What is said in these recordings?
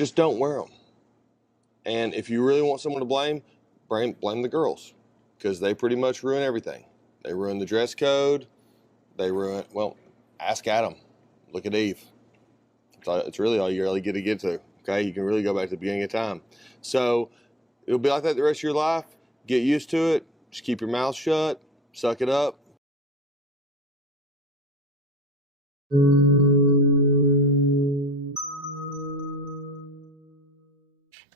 just don't wear them. And if you really want someone to blame the girls, because they pretty much ruin everything. They ruin the dress code. They ruin, well, ask Adam. Look at Eve. It's really all you really get to. Okay, you can really go back to the beginning of time. So it'll be like that the rest of your life. Get used to it. Just keep your mouth shut. Suck it up.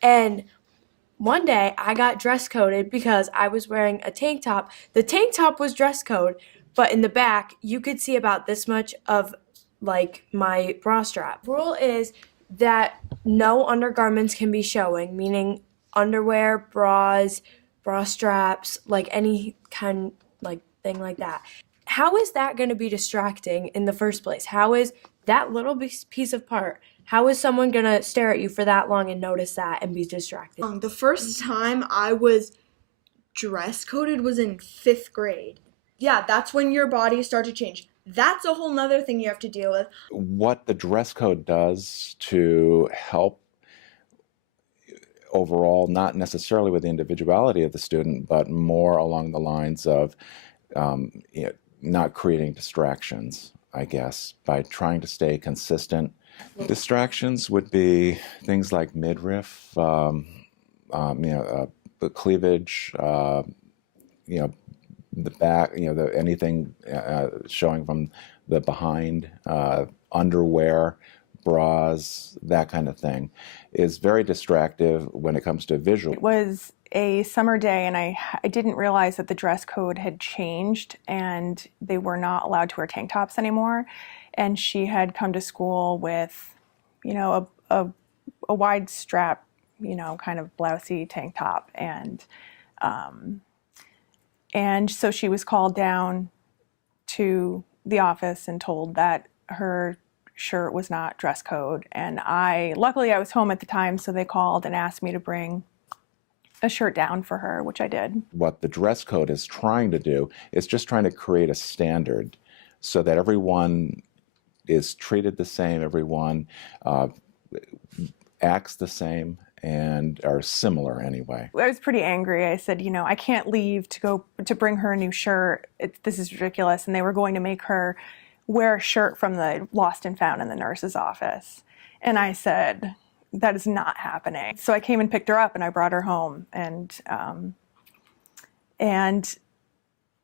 And one day I got dress coded because I was wearing a tank top. The tank top was dress code, but in the back you could see about this much of like my bra strap. Rule is that no undergarments can be showing, meaning underwear, bras, bra straps, like any kind like thing like that. How is that going to be distracting in the first place? How is that little piece of part, how is someone going to stare at you for that long and notice that and be distracted? The first time I was dress coded was in 5th grade. Yeah, that's when your body starts to change. That's a whole nother thing you have to deal with. What the dress code does to help overall, not necessarily with the individuality of the student, but more along the lines of not creating distractions, I guess, by trying to stay consistent. Distractions would be things like midriff, the cleavage, the back, anything showing from the behind, underwear, bras, that kind of thing, is very distractive when it comes to visual. It was a summer day, and I didn't realize that the dress code had changed and they were not allowed to wear tank tops anymore. And she had come to school with, a wide strap, kind of blousey tank top, and so she was called down to the office and told that her shirt was not dress code. And luckily I was home at the time, so they called and asked me to bring a shirt down for her, which I did. What the dress code is trying to do is just trying to create a standard so that everyone is treated the same, everyone acts the same, and are similar anyway. I was pretty angry. I said, I can't leave to bring her a new shirt. This is ridiculous. And they were going to make her wear a shirt from the lost and found in the nurse's office. And I said, that is not happening. So I came and picked her up and I brought her home and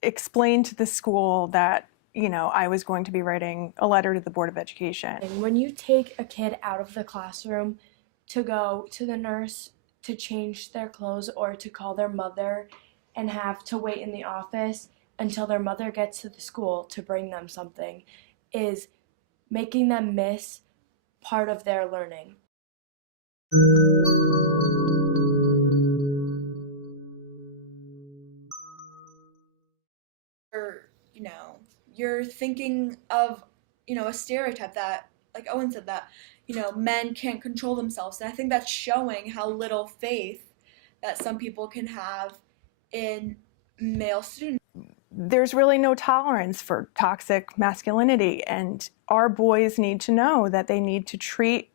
explained to the school that, I was going to be writing a letter to the Board of Education. And when you take a kid out of the classroom to go to the nurse to change their clothes or to call their mother and have to wait in the office until their mother gets to the school to bring them something, is making them miss part of their learning. You're thinking of, a stereotype that, like Owen said, that, men can't control themselves. And I think that's showing how little faith that some people can have in male students. There's really no tolerance for toxic masculinity, and our boys need to know that they need to treat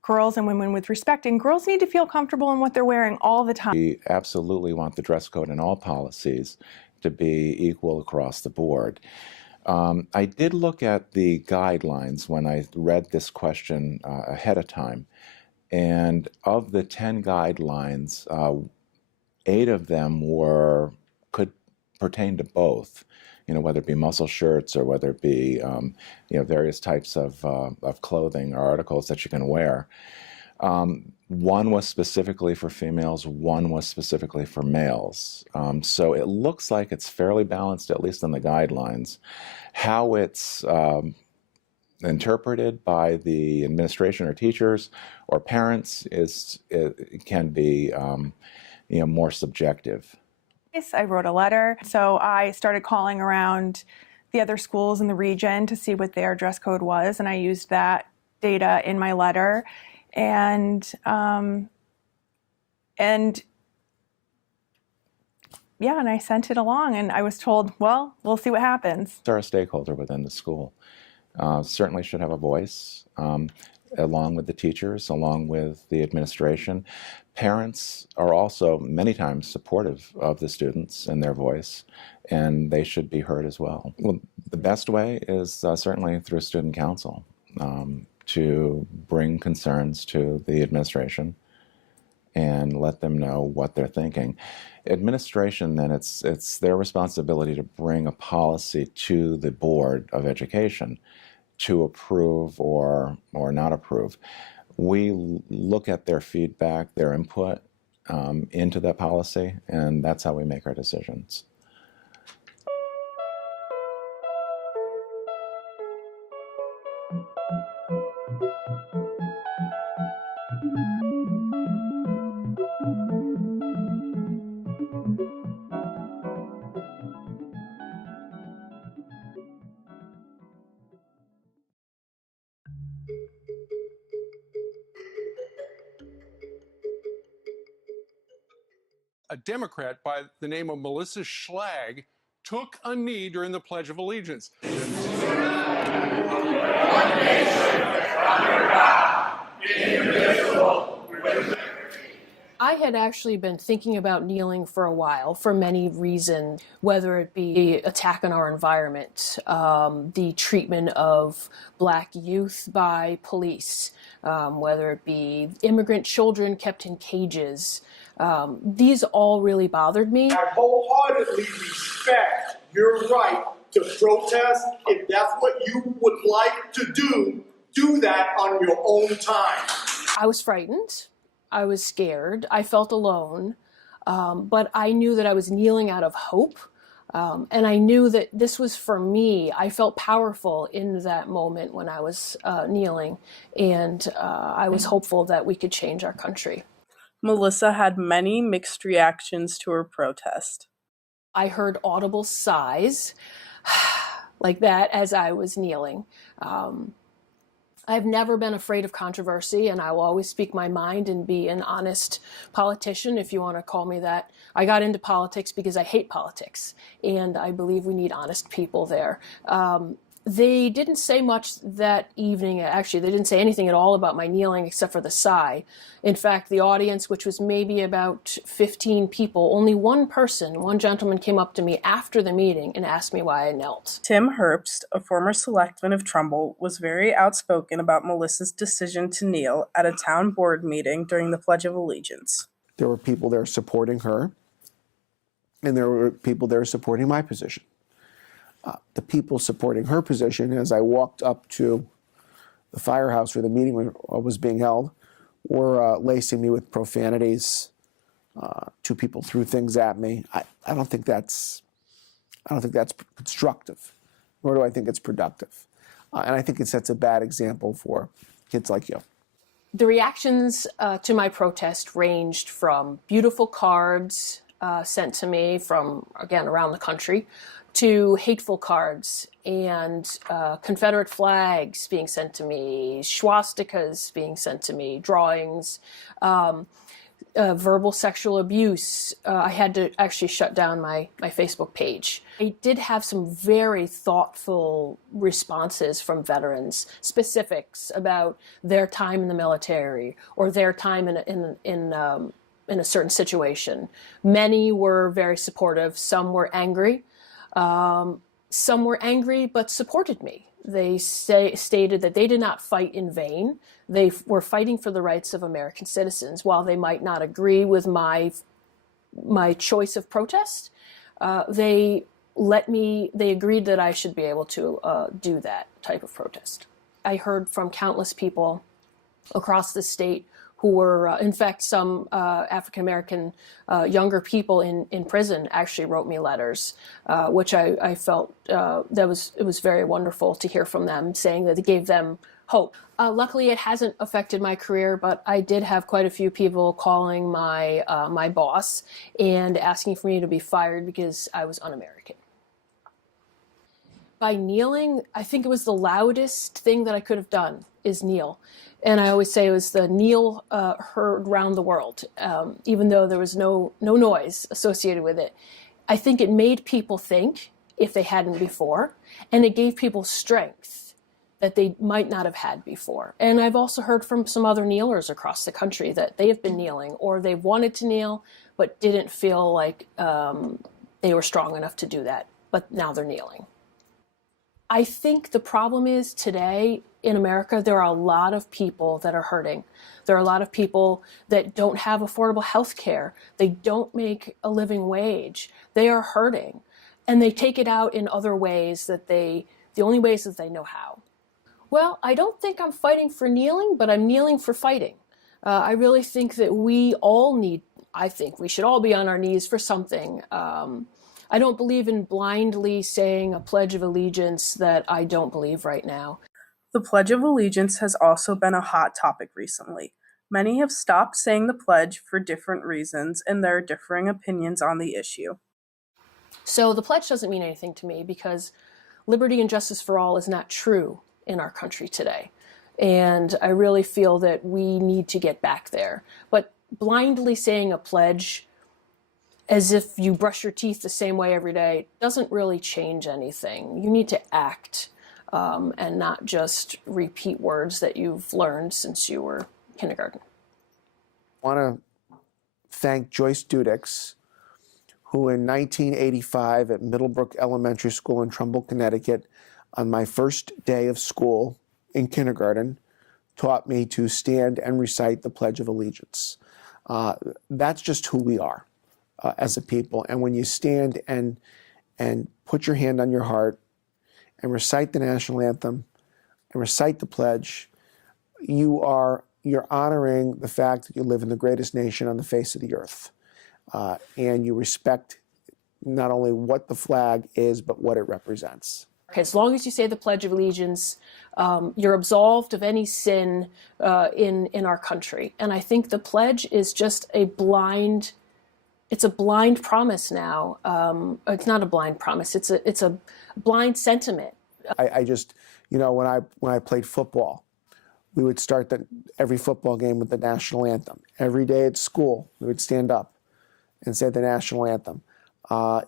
girls and women with respect, and girls need to feel comfortable in what they're wearing all the time. We absolutely want the dress code and all policies to be equal across the board. I did look at the guidelines when I read this question ahead of time, and of the 10 guidelines, 8 of them could pertain to both, whether it be muscle shirts or whether it be various types of clothing or articles that you can wear. One was specifically for females, one was specifically for males. So it looks like it's fairly balanced, at least in the guidelines. How it's interpreted by the administration or teachers or parents can be more subjective. I wrote a letter, so I started calling around the other schools in the region to see what their dress code was, and I used that data in my letter. And I sent it along, and I was told, well, we'll see what happens. They're a stakeholder within the school. Certainly should have a voice. along with the teachers, along with the administration. Parents are also many times supportive of the students and their voice, and they should be heard as well. Well, the best way is certainly through student council to bring concerns to the administration and let them know what they're thinking. Administration, then, it's their responsibility to bring a policy to the Board of Education to approve or not approve. We look at their feedback, their input into that policy, and that's how we make our decisions. A Democrat by the name of Melissa Schlag took a knee during the Pledge of Allegiance. I had actually been thinking about kneeling for a while for many reasons, whether it be the attack on our environment, the treatment of Black youth by police, whether it be immigrant children kept in cages. These all really bothered me. I wholeheartedly respect your right to protest. If that's what you would like to do that on your own time. I was frightened. I was scared. I felt alone. But I knew that I was kneeling out of hope. And I knew that this was for me. I felt powerful in that moment when I was kneeling. And I was hopeful that we could change our country. Melissa had many mixed reactions to her protest. I heard audible sighs like that as I was kneeling. I've never been afraid of controversy, and I will always speak my mind and be an honest politician, if you want to call me that. I got into politics because I hate politics, and I believe we need honest people there. They didn't say much that evening. Actually, they didn't say anything at all about my kneeling except for the sigh. In fact, the audience, which was maybe about 15 people, only one gentleman came up to me after the meeting and asked me why I knelt. Tim Herbst, a former selectman of Trumbull, was very outspoken about Melissa's decision to kneel at a town board meeting during the Pledge of Allegiance. There were people there supporting her, and there were people there supporting my position. The people supporting her position, as I walked up to the firehouse where the meeting was being held, were lacing me with profanities. Two people threw things at me. I don't think that's constructive, nor do I think it's productive. And I think it sets a bad example for kids like you. The reactions to my protest ranged from beautiful cards sent to me from, again, around the country, to hateful cards and Confederate flags being sent to me, swastikas being sent to me, drawings, verbal sexual abuse. I had to actually shut down my Facebook page. I did have some very thoughtful responses from veterans, specifics about their time in the military or their time in a certain situation. Many were very supportive. Some were angry. Some were angry but supported me. They stated that they did not fight in vain. They were fighting for the rights of American citizens. While they might not agree with my choice of protest, they agreed that I should be able to do that type of protest. I heard from countless people across the state who were, in fact, some African-American younger people in prison actually wrote me letters, which I felt it was very wonderful to hear from them, saying that it gave them hope. Luckily, it hasn't affected my career, but I did have quite a few people calling my boss and asking for me to be fired because I was un-American. By kneeling, I think it was the loudest thing that I could have done is kneel. And I always say it was the kneel heard round the world, even though there was no noise associated with it. I think it made people think, if they hadn't before, and it gave people strength that they might not have had before. And I've also heard from some other kneelers across the country that they have been kneeling, or they've wanted to kneel but didn't feel like they were strong enough to do that, but now they're kneeling. I think the problem is today in America, there are a lot of people that are hurting. There are a lot of people that don't have affordable health care. They don't make a living wage. They are hurting. And they take it out in other ways the only ways that they know how. Well, I don't think I'm fighting for kneeling, but I'm kneeling for fighting. I really think that I think we should all be on our knees for something. I don't believe in blindly saying a Pledge of Allegiance that I don't believe right now. The Pledge of Allegiance has also been a hot topic recently. Many have stopped saying the pledge for different reasons, and there are differing opinions on the issue. So the pledge doesn't mean anything to me because liberty and justice for all is not true in our country today. And I really feel that we need to get back there. But blindly saying a pledge as if you brush your teeth the same way every day doesn't really change anything. You need to act and not just repeat words that you've learned since you were kindergarten. I want to thank Joyce Dudix, who in 1985 at Middlebrook Elementary School in Trumbull, Connecticut, on my first day of school in kindergarten, taught me to stand and recite the Pledge of Allegiance. That's just who we are as a people. And when you stand and put your hand on your heart and recite the national anthem and recite the pledge, you're honoring the fact that you live in the greatest nation on the face of the earth. And you respect not only what the flag is, but what it represents. Okay, as long as you say the Pledge of Allegiance, you're absolved of any sin in our country. And I think the pledge is just it's a blind promise now. It's not a blind promise, it's a blind sentiment. I just, when I played football, we would start every football game with the national anthem. Every day at school, we would stand up and say the national anthem.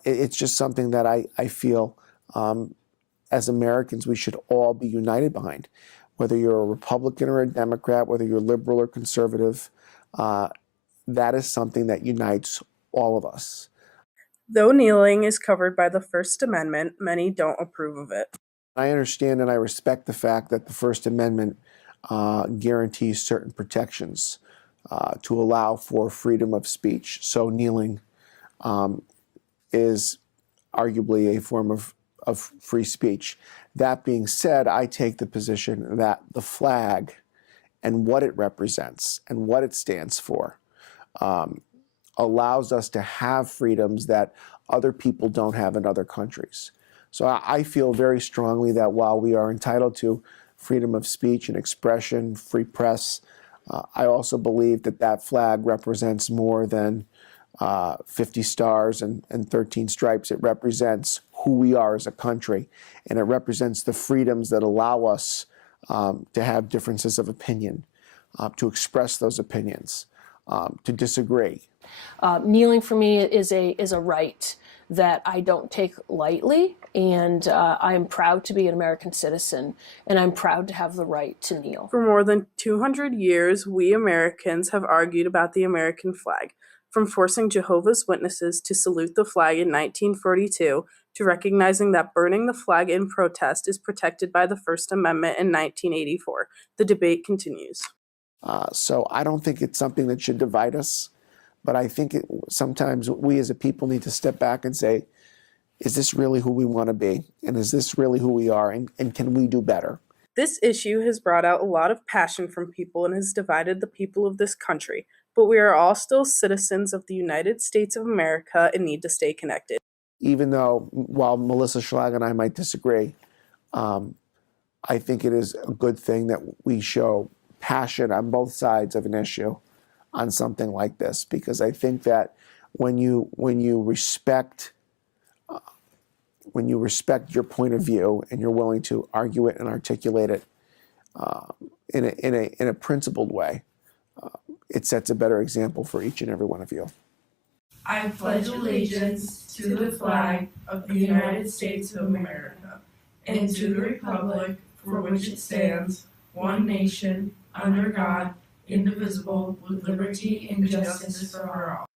It's just something that I feel as Americans we should all be united behind. Whether you're a Republican or a Democrat, whether you're liberal or conservative, that is something that unites all of us. Though kneeling is covered by the First Amendment, many don't approve of it. I understand and I respect the fact that the First Amendment guarantees certain protections to allow for freedom of speech. So kneeling is arguably a form of free speech. That being said, I take the position that the flag and what it represents and what it stands for allows us to have freedoms that other people don't have in other countries. So I feel very strongly that while we are entitled to freedom of speech and expression, free press, I also believe that flag represents more than 50 stars and 13 stripes. It represents who we are as a country, and it represents the freedoms that allow us to have differences of opinion, to express those opinions, to disagree. Kneeling for me is a right that I don't take lightly, and I am proud to be an American citizen, and I'm proud to have the right to kneel. For more than 200 years, we Americans have argued about the American flag, from forcing Jehovah's Witnesses to salute the flag in 1942 to recognizing that burning the flag in protest is protected by the First Amendment in 1984. The debate continues. So I don't think it's something that should divide us, but I think sometimes we as a people need to step back and say, is this really who we want to be? And is this really who we are? And can we do better? This issue has brought out a lot of passion from people and has divided the people of this country, but we are all still citizens of the United States of America and need to stay connected. Even though, while Melissa Schlag and I might disagree, I think it is a good thing that we show passion on both sides of an issue on something like this, because I think that when you respect your point of view and you're willing to argue it and articulate it in a principled way, it sets a better example for each and every one of you. I pledge allegiance to the flag of the United States of America and to the republic for which it stands, one nation, under God, indivisible, with liberty and justice for all.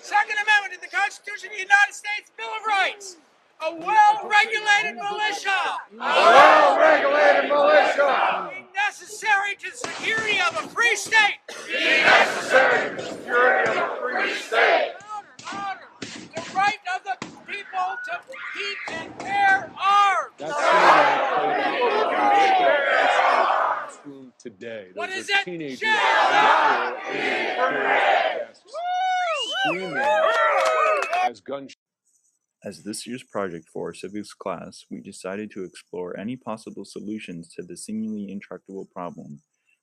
Second Amendment to the Constitution of the United States Bill of Rights. A well-regulated militia. A well-regulated militia. Being necessary to the security of a free state. Being necessary to the security of a free state. Louder. The right of the people to keep and bear arms. That's classroom today. What Those is are it? teenagers screaming as gunshots. As this year's project for our civics class, we decided to explore any possible solutions to the seemingly intractable problem.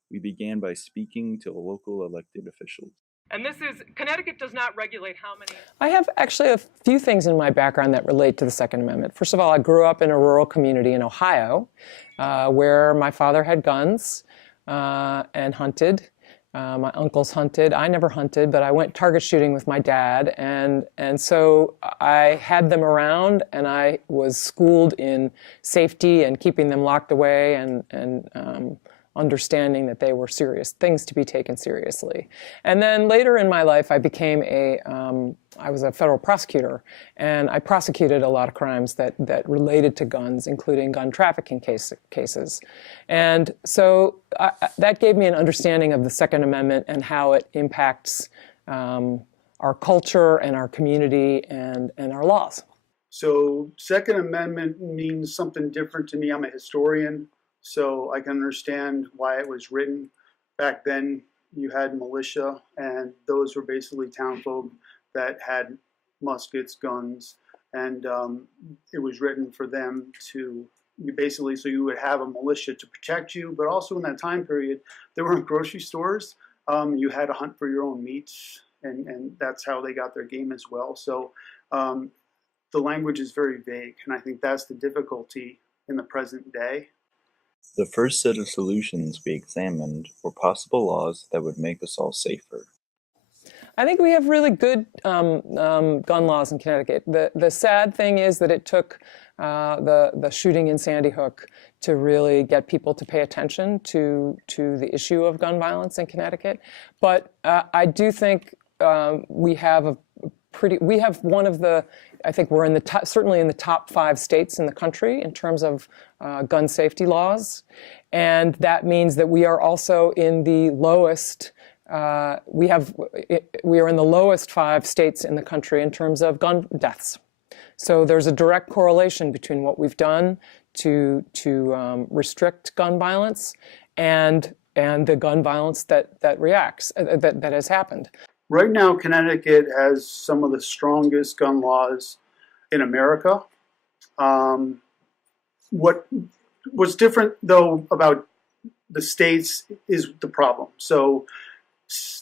We began by speaking to local elected officials. And this is, Connecticut does not regulate how many. I have actually a few things in my background that relate to the Second Amendment. First of all, I grew up in a rural community in Ohio where my father had guns and hunted. My uncles hunted. I never hunted, but I went target shooting with my dad. And so I had them around, and I was schooled in safety and keeping them locked away and understanding that they were serious things to be taken seriously. And then later in my life, I became I was a federal prosecutor, and I prosecuted a lot of crimes that related to guns, including gun trafficking cases. And so that gave me an understanding of the Second Amendment and how it impacts our culture and our community and our laws. So Second Amendment means something different to me. I'm a historian, so I can understand why it was written. Back then, you had militia, and those were basically townfolk that had muskets, guns, and it was written for them to basically, so you would have a militia to protect you, but also in that time period, there weren't grocery stores. You had to hunt for your own meats, and that's how they got their game as well. So the language is very vague, and I think that's the difficulty in the present day. The first set of solutions we examined were possible laws that would make us all safer. I think we have really good gun laws in Connecticut. The sad thing is that it took the shooting in Sandy Hook to really get people to pay attention to the issue of gun violence in Connecticut. But I do think we have one of the, I think we're in the top, certainly in the top 5 states in the country in terms of gun safety laws. And that means that we are also in the lowest, we are in the lowest 5 states in the country in terms of gun deaths. So there's a direct correlation between what we've done to restrict gun violence and the gun violence that has happened. Right now, Connecticut has some of the strongest gun laws in America. What's different, though, about the states is the problem. So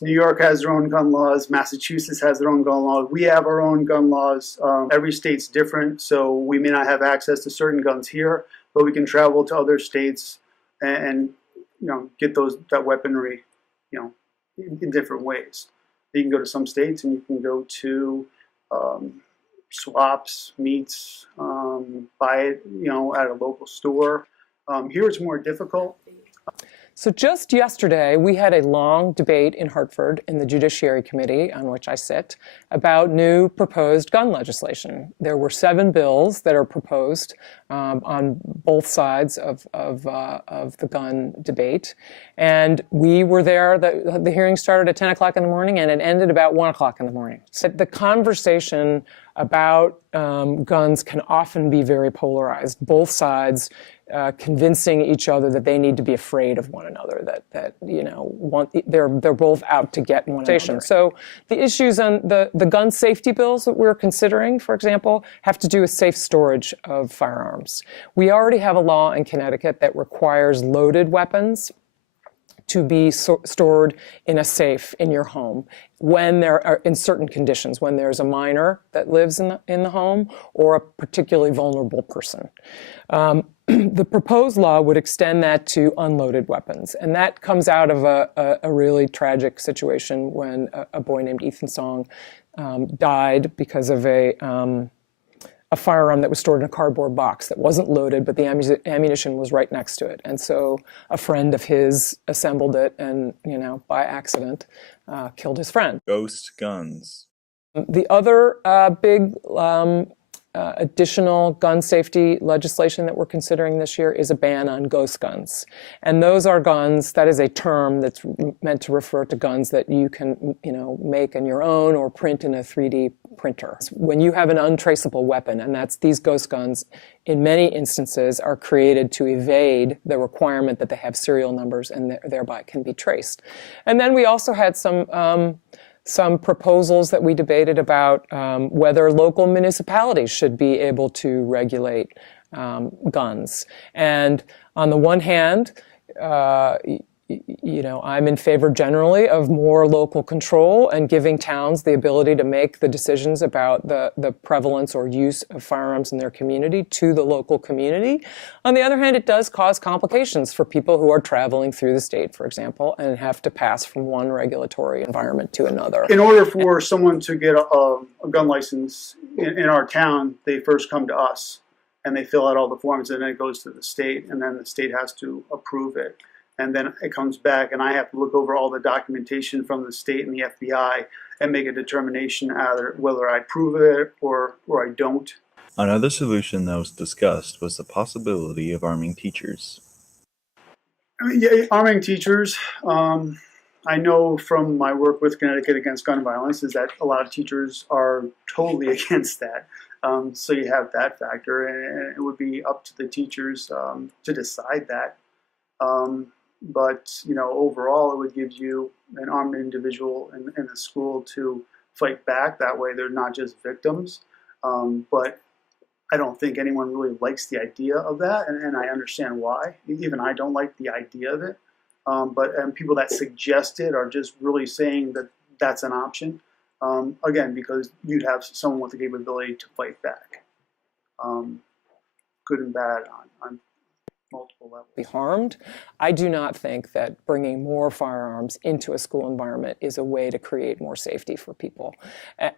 New York has their own gun laws. Massachusetts has their own gun laws. We have our own gun laws. Every state's different, so we may not have access to certain guns here, but we can travel to other states and get that weaponry, in different ways. You can go to some states and you can go to swaps, meets, buy it, at a local store. Here it's more difficult. So just yesterday, we had a long debate in Hartford in the Judiciary Committee, on which I sit, about new proposed gun legislation. There were 7 bills that are proposed on both sides of the gun debate. And we were there, the hearing started at 10 o'clock in the morning and it ended about 1 o'clock in the morning. So the conversation about guns can often be very polarized. Both sides convincing each other that they need to be afraid of one another, they're both out to get one another. So the issues on the gun safety bills that we're considering, for example, have to do with safe storage of firearms. We already have a law in Connecticut that requires loaded weapons to be stored in a safe in your home when there are, in certain conditions, when there's a minor that lives in the home or a particularly vulnerable person. The proposed law would extend that to unloaded weapons, and that comes out of a really tragic situation when a boy named Ethan Song died because of a firearm that was stored in a cardboard box that wasn't loaded, but the ammunition was right next to it. And so a friend of his assembled it and, by accident, killed his friend. Ghost guns. The other big additional gun safety legislation that we're considering this year is a ban on ghost guns. And those are guns, that is a term that's meant to refer to guns that you can, make on your own or print in a 3D printer. When you have an untraceable weapon, and that's these ghost guns, in many instances are created to evade the requirement that they have serial numbers and thereby can be traced. And then we also had some proposals that we debated about whether local municipalities should be able to regulate guns. And on the one hand, I'm in favor generally of more local control and giving towns the ability to make the decisions about the prevalence or use of firearms in their community to the local community. On the other hand, it does cause complications for people who are traveling through the state, for example, and have to pass from one regulatory environment to another. In order for someone to get a gun license in our town, they first come to us and they fill out all the forms, and then it goes to the state, and then the state has to approve it. And then it comes back, and I have to look over all the documentation from the state and the FBI and make a determination either whether I approve it or I don't. Another solution that was discussed was the possibility of arming teachers. Arming teachers, I know from my work with Connecticut Against Gun Violence is that a lot of teachers are totally against that. So you have that factor, and it would be up to the teachers to decide that. But overall, it would give you an armed individual in the school to fight back. That way, they're not just victims. But I don't think anyone really likes the idea of that, and I understand why. Even I don't like the idea of it. But people that suggest it are just really saying that that's an option. Again, because you'd have someone with the capability to fight back, good and bad on multiple levels. Be harmed. I do not think that bringing more firearms into a school environment is a way to create more safety for people.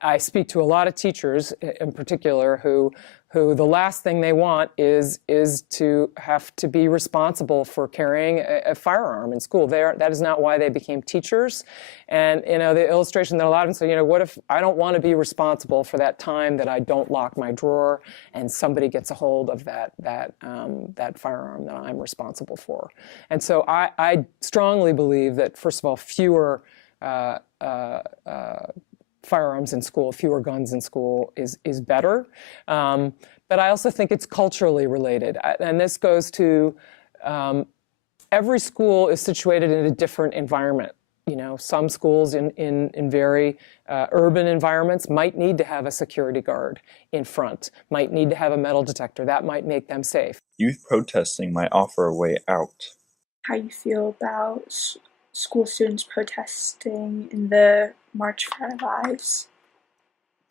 I speak to a lot of teachers in particular who the last thing they want is to have to be responsible for carrying a firearm in school. That is not why they became teachers. And the illustration that a lot of them say, what if I don't want to be responsible for that time that I don't lock my drawer and somebody gets a hold of that firearm that I'm responsible for. And so I strongly believe that, first of all, fewer firearms in school, fewer guns in school is better. But I also think it's culturally related. And this goes to every school is situated in a different environment. Some schools in very urban environments might need to have a security guard in front, might need to have a metal detector. That might make them safe. Youth protesting might offer a way out. How you feel about school students protesting in the March for Our Lives?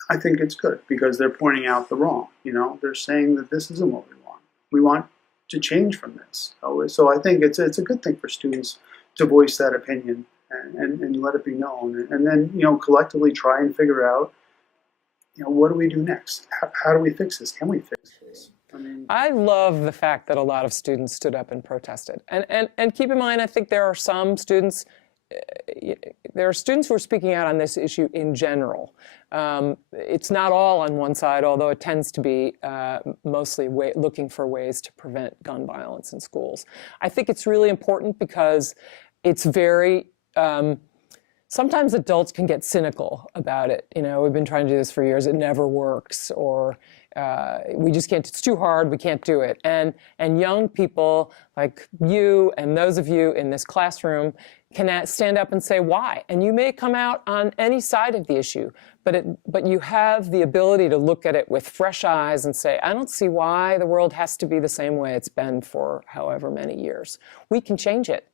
I think it's good because they're pointing out the wrong. They're saying that this isn't what we want. We want to change from this. So I think it's a good thing for students to voice that opinion and let it be known. And then, collectively try and figure out, what do we do next? How do we fix this? Can we fix this? I love the fact that a lot of students stood up and protested. And keep in mind, I think there are some students, there are students who are speaking out on this issue in general. It's not all on one side, although it tends to be mostly looking for ways to prevent gun violence in schools. I think it's really important because it's very, sometimes adults can get cynical about it. We've been trying to do this for years, it never works, or we just can't, it's too hard, we can't do it. And young people like you and those of you in this classroom can stand up and say why. And you may come out on any side of the issue, but you have the ability to look at it with fresh eyes and say, I don't see why the world has to be the same way it's been for however many years. We can change it.